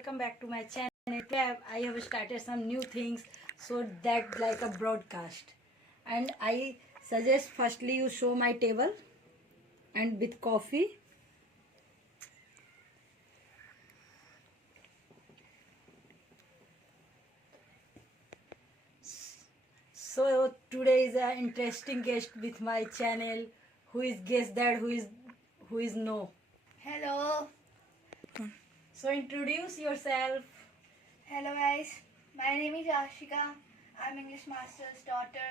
welcome back to my channel. Today I have started some new things so that like a broadcast. And I suggest firstly you show my table and with coffee. So today is an interesting guest with my channel. Who is guess that who is no. Hello. So introduce yourself. Hello guys. My name is Ashika. I'm English master's daughter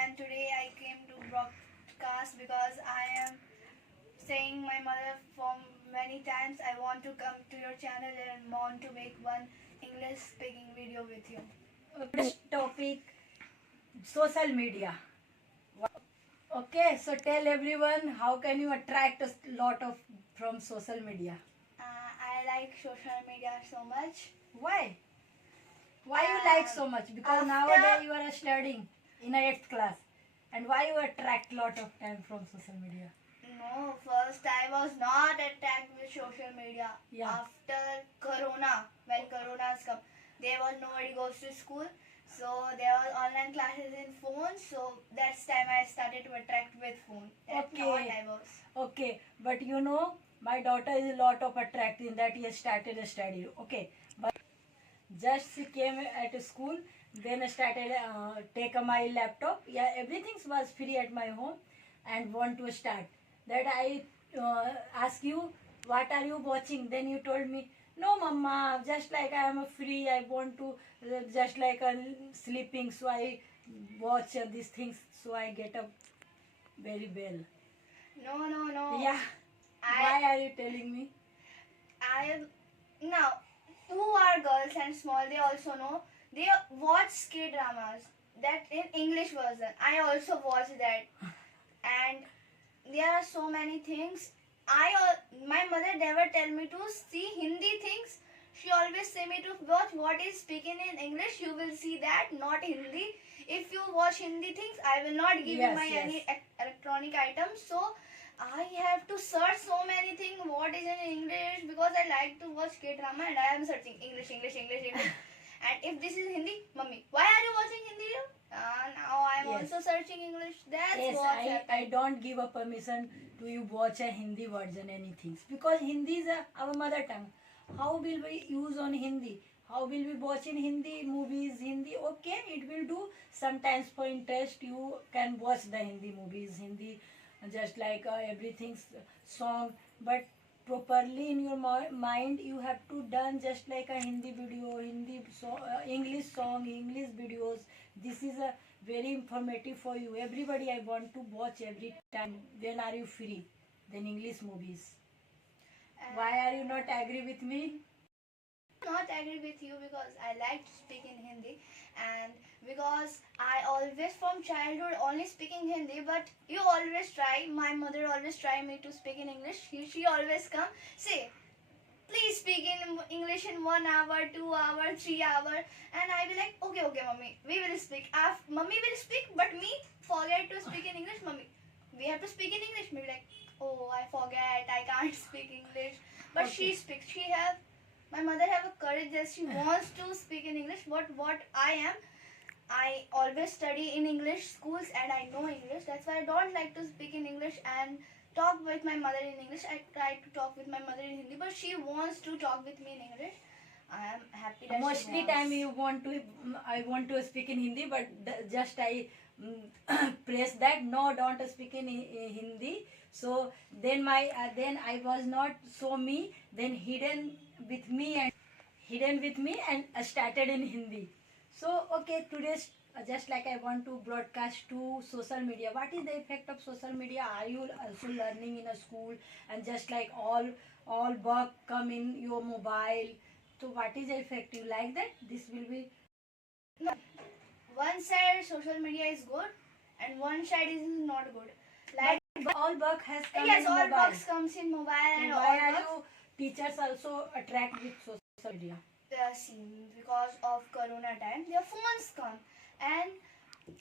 and today I came to broadcast because I am saying my mother from many times I want to come to your channel and want to make one English speaking video with you. First topic, social media. Okay, so tell everyone how can you attract a lot of from social media. I like social media so much. Why? Why you like so much? Because nowadays you are studying in a 8th class. And why you attract lot of time from social media? No, first I was not attacked with social media. Yeah. After Corona, when Corona has come, there was nobody goes to school. So there was online classes in phone. So that's time I started to attract with phone. That's Okay. not I was. Okay, but you know, my daughter is a lot of attracting that he has started a study. Okay, but just she came at school, then I started take my laptop. Yeah, everything was free at my home, and want to start. That I ask you, what are you watching? Then you told me, no, mama, just like I am free, I want to just like sleeping, so I watch these things, so I get up very well. No. Yeah. Why are you telling me? I now who are girls and small they also know they watch K dramas that in English version. I also watch that and there are so many things. My mother never tell me to see Hindi things. She always say me to watch what is speaking in English. You will see that, not Hindi. If you watch Hindi things, I will not give you my any electronic items. So I have to search so many things what is in English because I like to watch K drama and I am searching English. And if this is Hindi, mummy, why are you watching Hindi? Now I am also searching English. That's Yes, what I don't give a permission to you watch a Hindi version anything because Hindi is our mother tongue. How will we use on Hindi? How will we watch in Hindi movies? Hindi, okay, it will do. Sometimes for interest you can watch the Hindi movies, Hindi just like everything's song, but properly in your mind you have to done just like a Hindi video, English song, English videos. This is a very informative for you. Everybody I want to watch every time. When are you free? Then English movies. Why are you not agree with me? Not agree with you because I like to speak in Hindi and because I always from childhood only speaking Hindi, but you always try, my mother always try me to speak in English. She always come say please speak in English in 1 hour, 2 hour, 3 hour, and I be like okay mummy, we will speak. Mummy will speak but me forget to speak in English. Mummy, we have to speak in English. Maybe like, oh, I forget, I can't speak English, but she speaks. My mother have a courage that she wants to speak in English. What I always study in English schools and I know English. That's why I don't like to speak in English and talk with my mother in English. I try to talk with my mother in Hindi, but she wants to talk with me in English. I am happy that mostly time you want to I want to speak in Hindi, but just I press that no, don't speak in Hindi. So then then I was not so me, then hidden with me and started in Hindi. So okay, today's just like I want to broadcast to social media. What is the effect of social media? Are you also learning in a school and just like all work come in your mobile? So what is the effect? You like that? This will be no. One side social media is good and one side is not good. Like but all work has come yes, in all mobile. works comes in mobile and Why all are works. you teachers also attract with social media? Seen because of Corona time, their phones come and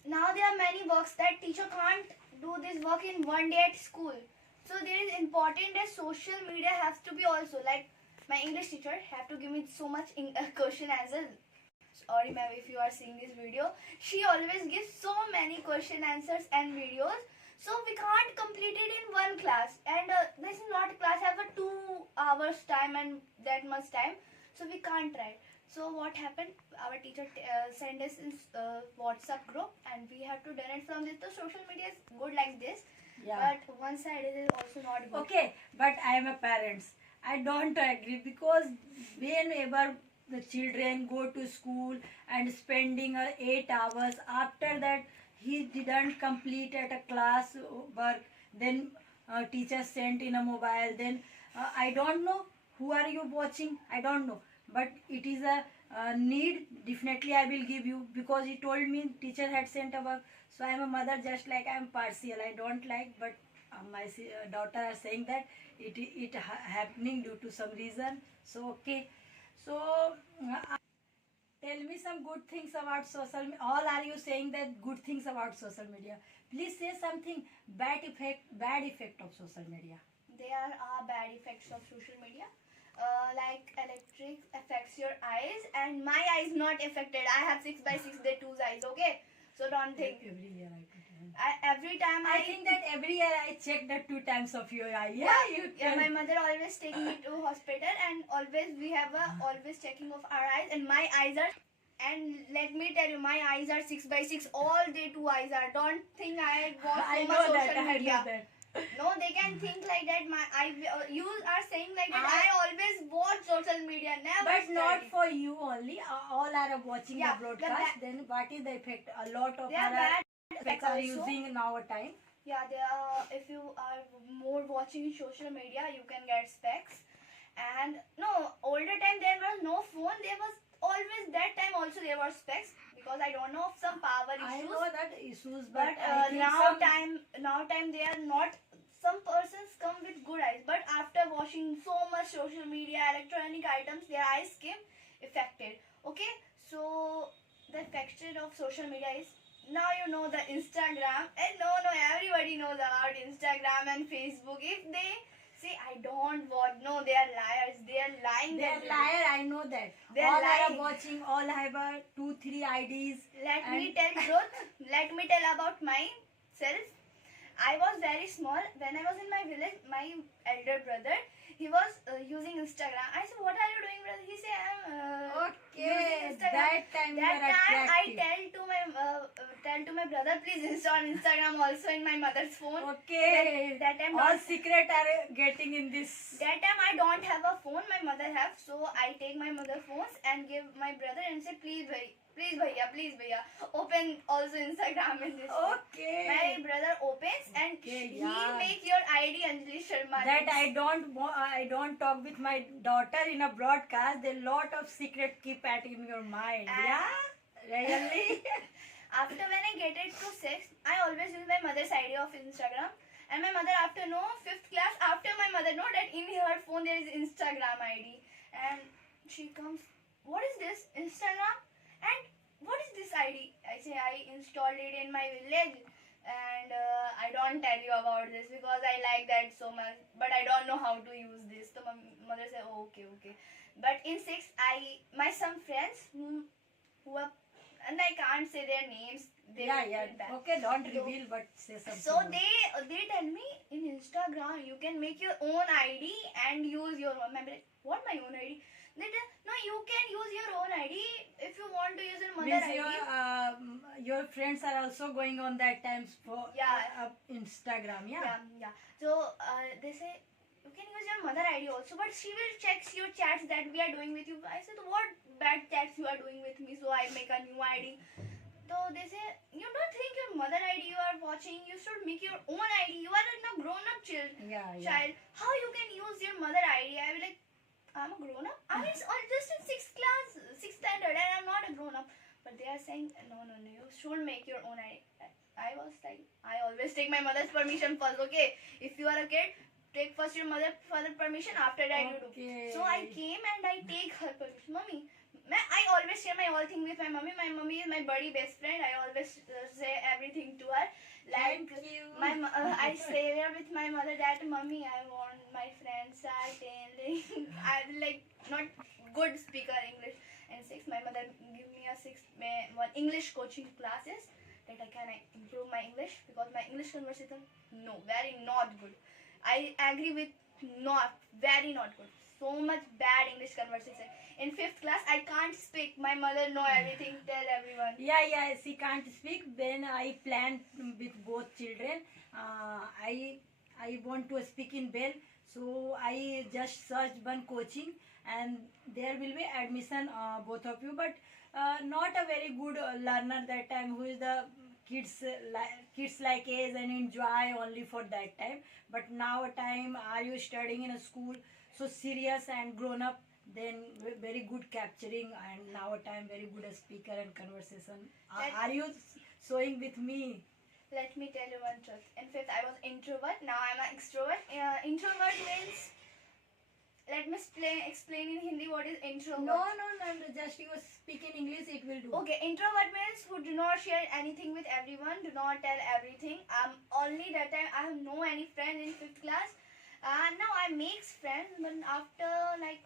now there are many works that teacher can't do this work in one day at school. So there is important that social media has to be also like my English teacher have to give me so much question answer. Sorry ma'am if you are seeing this video. She always gives so many question answers and videos. So we can't complete it in one class. And this is not a class have a 2 hours time and that much time. So we can't write. So what happened? Our teacher sent us in WhatsApp group and we have to donate from this. The social media is good like this. Yeah. But one side it is also not good. Okay, but I am a parent. I don't agree because whenever the children go to school and spending 8 hours, after that he didn't complete at a class work, then teacher sent in a mobile, then I don't know who are you watching, I don't know, but it is a need, definitely I will give you because he told me teacher had sent a work. So I am a mother, just like I am partial, I don't like, but my daughter are saying that it happening due to some reason. So okay, so tell me some good things about social media. All are you saying that good things about social media? Please say something bad effect of social media. There are bad effects of social media. Like electric affects your eyes and my eyes not affected. I have 6x6 they 2 eyes, okay? So don't think. Every year I put it. Every time I think that every year I check the 2 times of your eye. Yeah, you yeah, tell. my mother always take me to hospital and always we have a always checking of our eyes and my eyes are, and let me tell you my eyes are 6x6 all day 2 eyes are. Don't think I watch I so know much that. social I media. know that. No, they can think like that. You are saying like that. I always watch social media, never. But not study. for you only. All are watching Yeah, the the broadcast. Then what is the effect? A lot of There are our bad effects effects are also. using in our time. Yeah, there are, if you are more watching social media, you can get specs. And no, older time there was no phone. There was always that time also there were specs because I don't know of some power I issues. know that issues, But I think now time they are not. Some persons come with good eyes, but after watching so much social media, electronic items, their eyes came affected. Okay, so the effect of social media is now you know the Instagram. And no, everybody knows about Instagram and Facebook. If they say I don't watch, no, they are liars. They are lying. they are that liar. I know that. They are All are lying. watching. All have 2-3 IDs. Let me And- tell truth. Let me tell about myself. I was very small when I was in my village. My elder brother, he was using Instagram. I said, "What are you doing, brother?" He said, "I'm using Okay, Instagram." that time you That were time I attractive. tell to my brother, please install Instagram also in my mother's phone. Okay. That time all not- secret are getting in this. That time I don't have a phone. My mother have, so I take my mother phones and give my brother and say, please bhaiya, open also Instagram in this. phone." Okay. My brother opens and Okay, he yeah. make your ID Anjali Sharma. That I don't talk with my daughter in a broadcast. There lot of secret keep at in your mind. And- Yeah, really. After when I get it to 6th, I always use my mother's ID of Instagram. And my mother after know 5th class, after my mother know that in her phone there is Instagram ID. And she comes, what is this? Instagram? And what is this ID? I say I installed it in my village. And I don't tell you about this because I like that so much. But I don't know how to use this. So my mother said, oh, okay. But in 6th, my some friends who are, and I can't say their names. They Yeah. will feel bad. Okay, don't reveal, but say something. So they tell me in Instagram you can make your own ID and use your own. What my own ID? They tell, no, you can use your own ID if you want to use your mother means ID. your friends are also going on that times for Yeah. Instagram. Yeah. Yeah. So they say you can use your mother ID also, but she will check your chats that we are doing with you. I said, what bad chats you are doing with me? So I make a new ID. So they say, you don't think your mother ID you are watching, you should make your own ID. You are a grown-up child. Yeah. How you can use your mother ID? I will like, I'm a grown-up. I'm just in 6th class, 6th standard, and I'm not a grown-up. But they are saying, no, you should make your own ID. I was like, I always take my mother's permission first. Okay, if you are a kid, take first your father permission. After that you do. Okay. So I came and I take her permission. Mommy, I always share my all thing with my mommy. My mommy is my buddy best friend. I always say everything to her. Like Thank you. I say here with my mother that mommy, I want my friends are telling I'm like not good speaker English. And six, my mother give me a one English coaching classes that I can improve my English because my English conversation no very not good. I agree with not very not good. So much bad English conversation. In fifth class, I can't speak. My mother know everything. Tell everyone. Yeah, she can't speak. Then I planned with both children. I want to speak in Bell, so I just searched one coaching, and there will be admission both of you. But not a very good learner that time. Who is the kids like age and enjoy only for that time. But now time are you studying in a school so serious and grown up, then very good capturing, and now time very good speaker and conversation. Are you showing with me? Let me tell you one truth. In fifth, I was introvert. Now I'm an extrovert. Introvert means. Let me explain in Hindi what is introvert. No, just you speak in English, it will do. Okay, introvert means who do not share anything with everyone, do not tell everything. Only that time I have no any friend in fifth class. Now I makes friends, but after like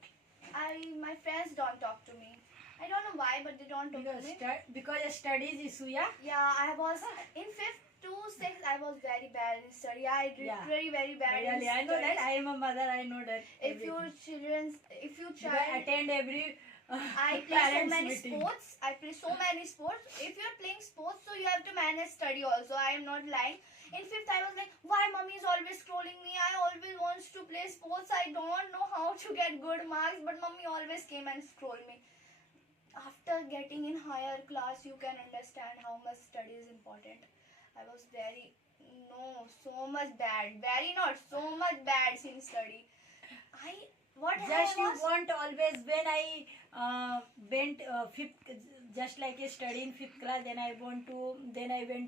my friends don't talk to me. I don't know why, but they don't talk to me. Because studies issue, yeah. Yeah, I was in fifth to sixth. I was very bad in study. I did very bad. Really, I know that. I am a mother. I know that. If your child attend every I play so parents many meeting. sports. I play so many sports. If you're playing sports, so you have to manage study also. I am not lying. In fifth, I was like, why mommy is always scrolling me? I always wants to play sports. I don't know how to get good marks, but mommy always came and scroll me. After getting in higher class, you can understand how much study is important. I was so much bad. Very not so much bad in study. Just you want always when I went fifth, just like a study in fifth class. Then I went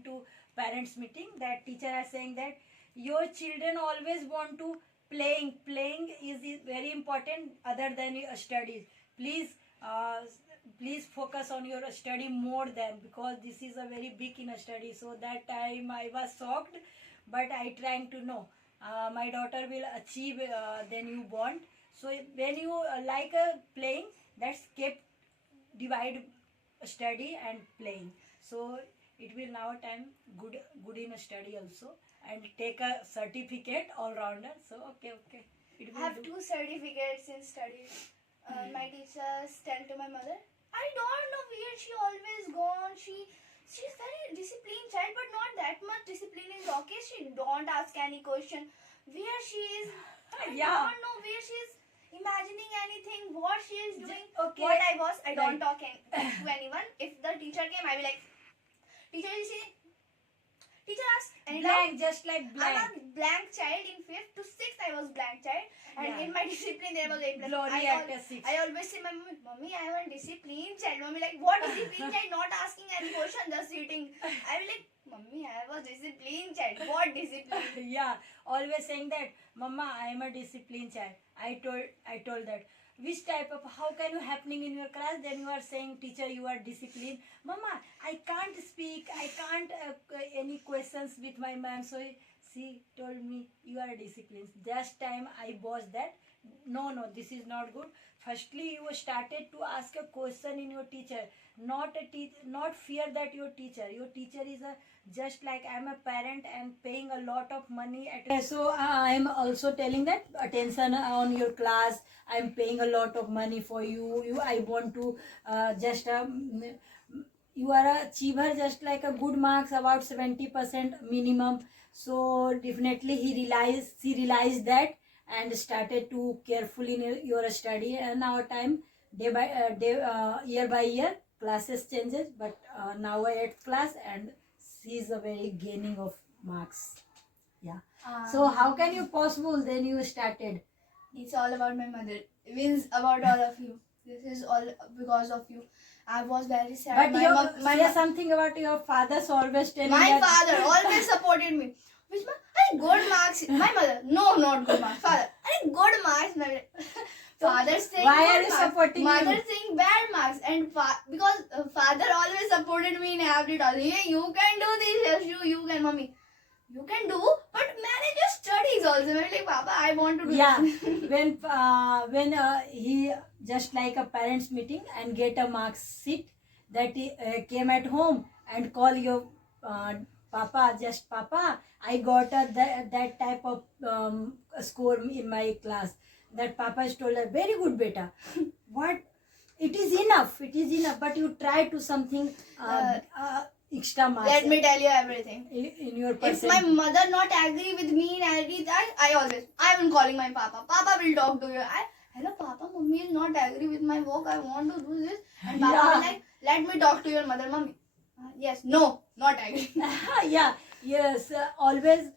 to parents meeting. That teacher are saying that your children always want to playing. Playing is very important other than your studies. Please focus on your study more than, because this is a very big in a study. So that time I was shocked, but I trying to know. My daughter will achieve then you want. So when you like playing, that's kept divide study and playing. So it will now time good in a study also, and take a certificate all rounder. So okay. It will I have do. 2 certificates in studies. My teachers tell to my mother, I don't know where she always gone. She's very disciplined child, but not that much discipline is okay. She don't ask any question. Where she is, I don't know where she is imagining anything. What she is doing. Okay. What I don't talk to anyone. If the teacher came, I will like, teacher, you see. Teacher asked, blank, just like blank. I'm a blank child. In 5th to 6th, I was blank child. And in my discipline, there was A+. Glory at 6. I always say, mommy, I am a disciplined child. Mommy like, what disciplined child? Not asking any question, just sitting. I will like, mommy, I was disciplined child. What discipline? Yeah, always saying that, Mama, I am a disciplined child. I told that. Which type of, how can you happening in your class? Then you are saying, teacher, you are disciplined. Mama, I can't speak. I can't any questions with my ma'am. So she told me, you are disciplined. Just time I was that. No, this is not good. Firstly, you started to ask a question in your teacher. Not fear that your teacher is a just like I'm a parent and paying a lot of money at. So I'm also telling that attention on your class. I'm paying a lot of money for you. I want to just you are a achiever, just like a good marks about 70% minimum. So definitely she realized that and started to carefully in your study. And our time year by year classes changes, but now 8th class and she is a very gaining of marks. Yeah. So how can you possible then you started? It's all about my mother. It means about all of you. This is all because of you. I was very sad. But say something about your father's always telling my that. father always supported me. which good marks. My mother, no, not good marks. Father, good marks. Father saying why good are you marks. supporting Mother him? saying bad marks, and because father always supported me in every task. Hey, you can do this. Yes, you can, mommy. You can do, but manage your studies also. I'm like, Papa, I want to do Yeah, this. when he just like a parents meeting and get a mark sheet that he came at home and call your papa, just papa, I got that type of score in my class. That papa has told her, very good beta. What? It is enough, but you try to something extra marks Let me tell you everything. in your If my percentage. mother not agree with me in everything, I am calling my papa. Papa will talk to you. Hello, Papa, Mummy is not agree with my work. I want to do this. And Papa Yeah. will like, let me talk to your mother, Mummy. Yes, no, not agree. Yeah, yes, always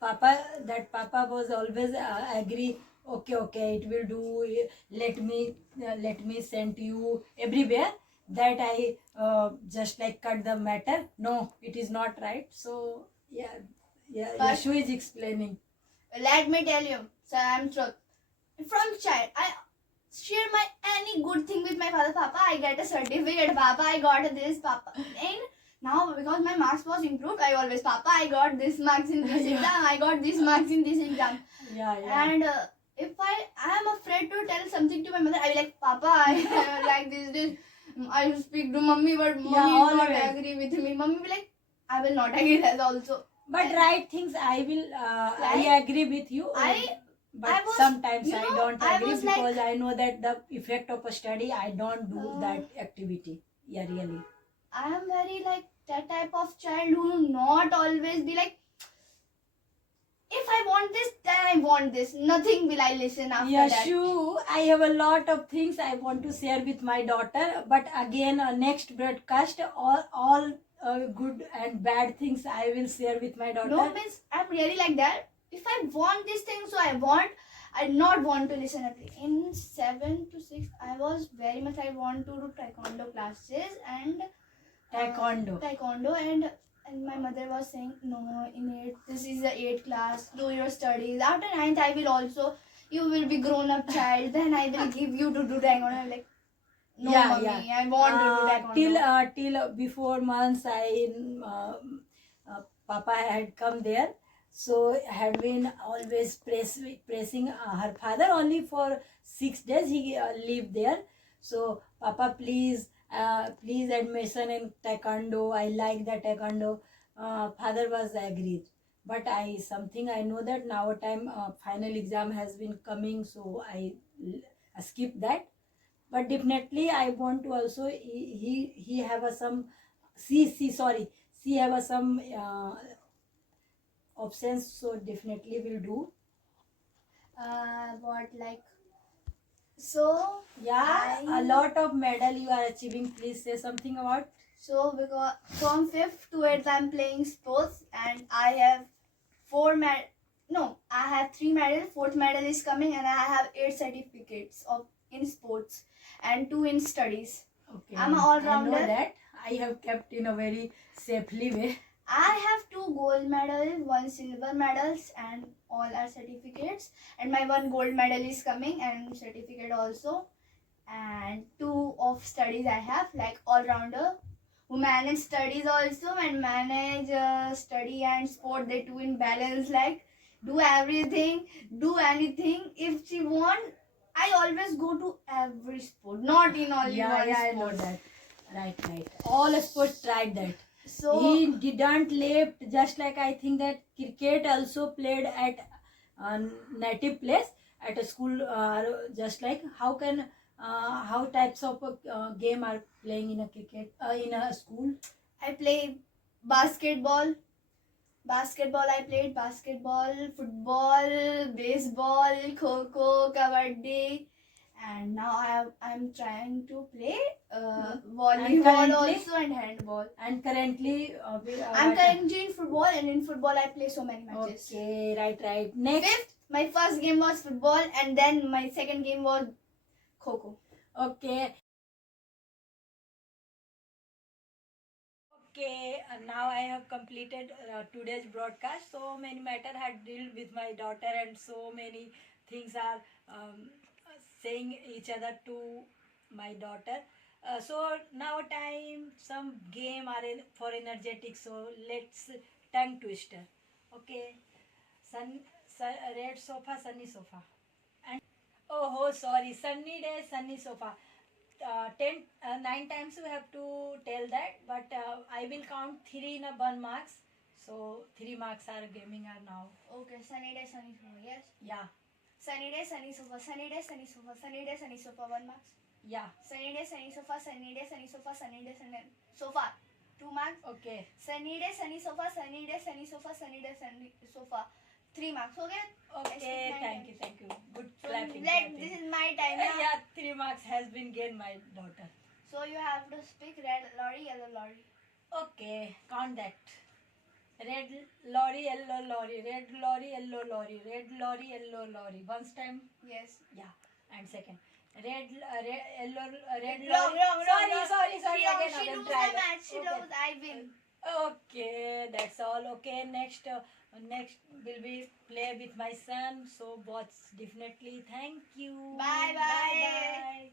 papa was always agree, okay, it will do, let me send you everywhere, that I just like cut the matter, no, it is not right. So yeah, But- Yashu is explaining. Let me tell you, Sam, truth. From child, I share my any good thing with my father. Papa, I get a certificate. Papa, I got this. Papa, and now because my marks was improved, I always, Papa, I got this marks in this Yeah. exam. I got this marks in this exam. Yeah. And if I am afraid to tell something to my mother, I will like, Papa, I like this. I will speak to Mummy, but Mummy will not always. agree with me. Mummy will like, I will not agree that also. But right things I will I Like, agree with you. But I was- sometimes you I know, don't I agree was like- because I know that the effect of a study, I don't do that activity. Yeah, really. I am very like that type of child who will not always be like, if I want this, then I want this. Nothing will I listen after Yeah, that. sure. I have a lot of things I want to share with my daughter. But again, next broadcast, all good and bad things I will share with my daughter. No, means I'm really like that. If I want this thing, so I not want to listen everything. In 7 to 6, I was very much, I want to do taekwondo classes and taekwondo and my mother was saying, no, in 8, this is the 8th class, do your studies. After 9th, I will also, you will be grown up child, then I will give you to do taekwondo. I'm like, no, mommy, I want to do taekwondo. Till before months, Papa had come there, so had been always pressing her father only for 6 days. He lived there, so Papa, please admission in taekwondo. I like the taekwondo. Father was agreed, but I know that now time final exam has been coming, so I skip that. But definitely I want to also, he have a some she have a some options, so definitely will do. What like, so Yeah, a lot of medal you are achieving. Please say something about. So because from 5th to 8th I'm playing sports and I have 3 medals. 4th medal is coming and I have 8 certificates of in sports and 2 in studies. Okay, I'm an all-rounder. I know that. I have kept in a very safely way. I have 2 gold medals, 1 silver medals and all are certificates, and my 1 gold medal is coming and certificate also, and 2 of studies I have, like all-rounder who manage studies also and manage study and sport. They do in balance, like do everything, do anything if she want. I always go to every sport, not in only one I sport. know that. Right. All sports tried that. So He didn't left, just like I think that cricket also played at native place at a school, just like how types of game are playing in a cricket in a school. I play basketball. I played basketball, football, baseball, kho-kho, kabaddi, and now I'm trying to play volleyball currently? also and handball. And currently I'm currently in football, and in football I play so many matches. Okay, right. Next. 5th, my first game was football, and then my second game was kho-kho. Okay. Okay, now I have completed today's broadcast. So many matter had dealt with my daughter, and so many things are saying each other to my daughter. So now time some game are for energetic. So let's tongue twister. Okay, red sofa, sunny sofa, and oh sorry, sunny day, sunny sofa. 9 times you have to tell that, but I will count 3 in a 1 marks. So 3 marks are gaming are now. Okay, sunny day, sunny sofa. Yes. Yeah, Sunny day, sunny sofa. Sunny day, sunny sofa. Sunny day, sunny sofa. 1 marks. yeah, Sunny day, sunny sofa. Sunny day, sunny sofa. Sunny day, sunny sofa. 2 marks. okay. Sunny day, sunny sofa. Sunny day, sunny sofa. Sunny day, sunny sofa. 3 marks. Okay. Okay, Yes, thank nine you, times. thank you. Good So clapping. let clapping. this is my time. Yeah, yeah, 3 marks has been gained, my daughter. So you have to speak red lorry, yellow lorry. Okay, count that. Red lorry, yellow lorry, red lorry, yellow lorry, red lorry, yellow lorry. Once time, Yes. yeah, and second. Red, yellow, red Wrong, lorry. wrong, sorry, wrong. sorry, sorry. Again, She again, lose try the that. match. She Okay. lose. I win. Okay, that's all. Okay, next will be play with my son. So watch definitely. Thank you. Bye, bye. Bye bye.